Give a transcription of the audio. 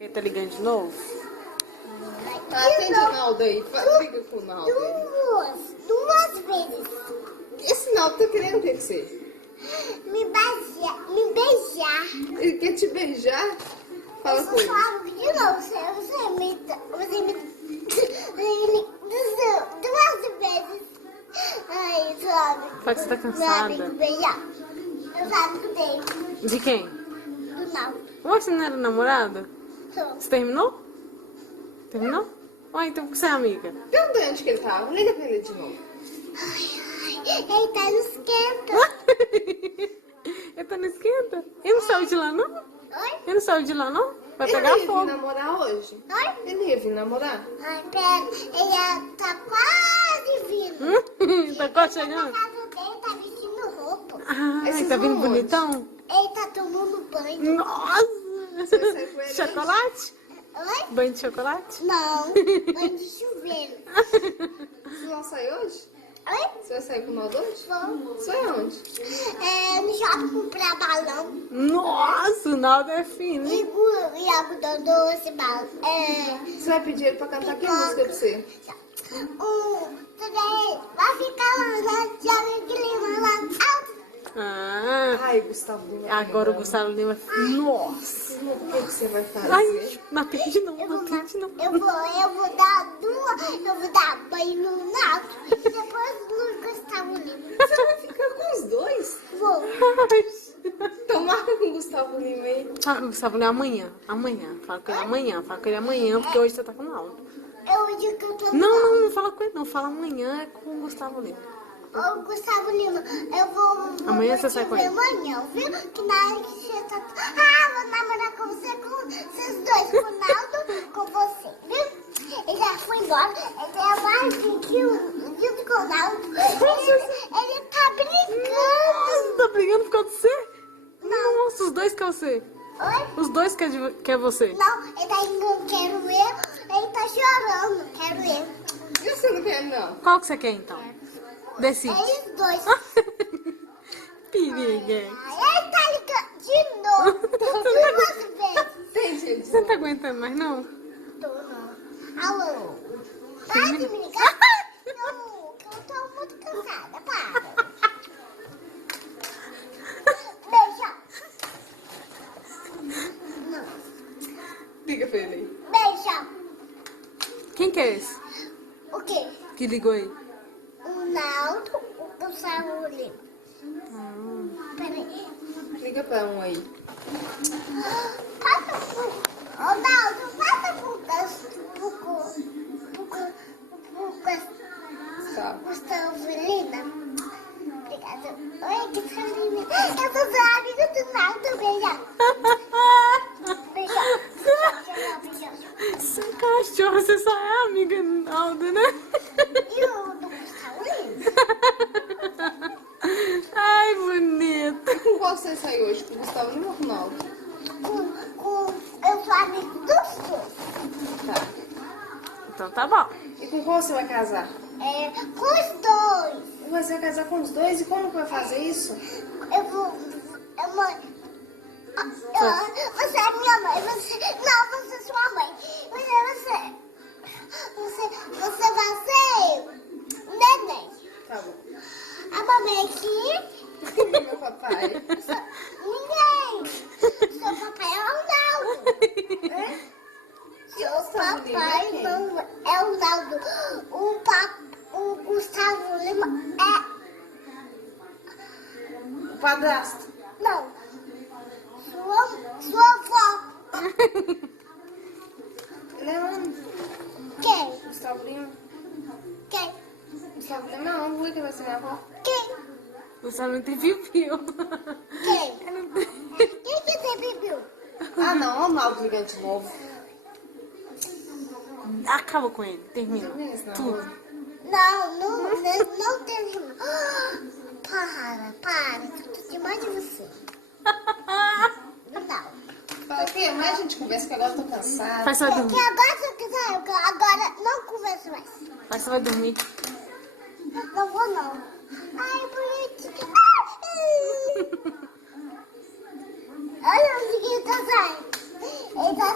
Ele tá ligando de novo? Tá, atende o Naldo aí. Briga com o Naldo aí. Duas vezes. Esse Naldo tá querendo o que que você? Me beijar. Ele quer te beijar? Fala com Eu ele. falo de novo. Você me duas vezes. Ai, sabe? Fala que você tá cansada. Sabe beijar. Eu sabe que tem. De quem? Do Naldo. Ué, você não era namorada? Sou. Você terminou? Terminou? Ué, então você é amiga. Pergunta onde que ele tava. Liga pra ele de novo. Ele tá no esquenta. Ele tá no esquenta? Ele não saiu de lá, não? Oi? Ele não saiu de lá, não? Vai Ele pegar ia vir fogo. namorar hoje? Oi? Ele ia vir namorar? Ai, pera. Ele tá quase vindo. Tá quase Na chegando? casa dele tá vestindo roupa. Ah, Esses tá vindo vão onde? bonitão? Ele tá tomando banho. Nossa! Você vai sair com ele? Chocolate? Oi? Banho de chocolate? Não, banho de chuveiro. Vocês vão sair hoje? Oi? Você vai sair com o Naldo hoje? Vamos. Você é onde? No shopping comprar balão. Nossa, o Naldo é fino, E, hein? e algodão doce, balão. Você vai pedir ele pra cantar que música pra você? 1, 3, vai ficar lá, já vem que lima lá. Alto. Ah, Ai, Gustavo Lima. agora o Gustavo Lima. Nossa! O que você vai fazer? Ai, não atende não, Eu não vou, atende não. eu vou dar duas, eu vou dar banho no Naldo e depois no Gustavo Lima. Você vai ficar com os dois? Vou. Ai. Tomara com o Gustavo Lima aí. Fala com o Gustavo Lima amanhã. Amanhã. Fala com ele amanhã. Fala com ele amanhã, porque hoje você tá com o Naldo. Eu digo que eu tô Não fala com ele não. Fala amanhã com o Gustavo Lima. Ô, Gustavo Lima, eu vou Amanhã você te sai com ver ele? amanhã, viu? Que na hora que você tá... vou namorar com você, com vocês dois, com o Naldo, com você, viu? Ele já foi embora, ele já vai vir junto com o Naldo. Ele tá brincando. Você tá brigando por causa de você? Não. Nossa, os dois querem você. Oi? Os dois quer você. Não, ele tá dizendo, quero eu, ele tá chorando, quero eu. E você não quer, não? Qual que você quer então? Decide. Eles dois. Periga. Ele tá ligando de novo, duas vezes. Tem gente. Você não tá aguentando mais não? Tô não. Alô? Para de me ligar. Não, que eu tô muito cansada. Para. Beijo. Não. Liga pra ele aí. Beijo. Quem que é esse O quê? que ligou aí? O Naldo, o Gustavo Lima. Peraí. Liga pra um aí. Passa pro... Ô, Naldo, passa pro Tá. Gustavo Lima. Obrigada. Oi, Gustavo Lima. Eu sou sua amiga do Naldo. Beijo. Beijo. Seu cachorro, você só é amiga do Naldo, né? E o do Gustavo Lima? Ai, bonito. E com qual você saiu hoje? Com o Gustavo Lima ou com o Naldo? Eu sou amigo dos dois. Tá. Então tá bom. E com qual você vai casar? Com os dois. Você vai casar com os dois? E como que vai fazer isso? Eu vou... Mãe... Você é minha mãe. Você... Não, você é sua mãe. Você vai ser neném. Tá bom. A mamãe aqui... Meu papai. Ninguém. Seu papai é o Naldo. Seu papai não é o Naldo. O Gustavo Lima O padrasto. não. Sua avó. Ele é onde? Quem? Gustavo Lima. Quem? Gustavo Lima é onde? Liga pra ser minha avó. Quem? Você não tem piu-piu. Quem? Quem que tem bebê? Ah, não. Olha o Naldo ligando de novo. Acaba com ele. Termina. Termina isso, não. Tudo. Não tem irmão. Para. Eu tô demais de você. Não. Fala o quê? Mais a gente conversa que agora eu tô cansada. Faz você vai Que dormir. agora se eu quiser, agora não converso mais. Faz você vai dormir. Não vou não. Ai, bonitinho. Olha onde que ele tá saindo. Ele tá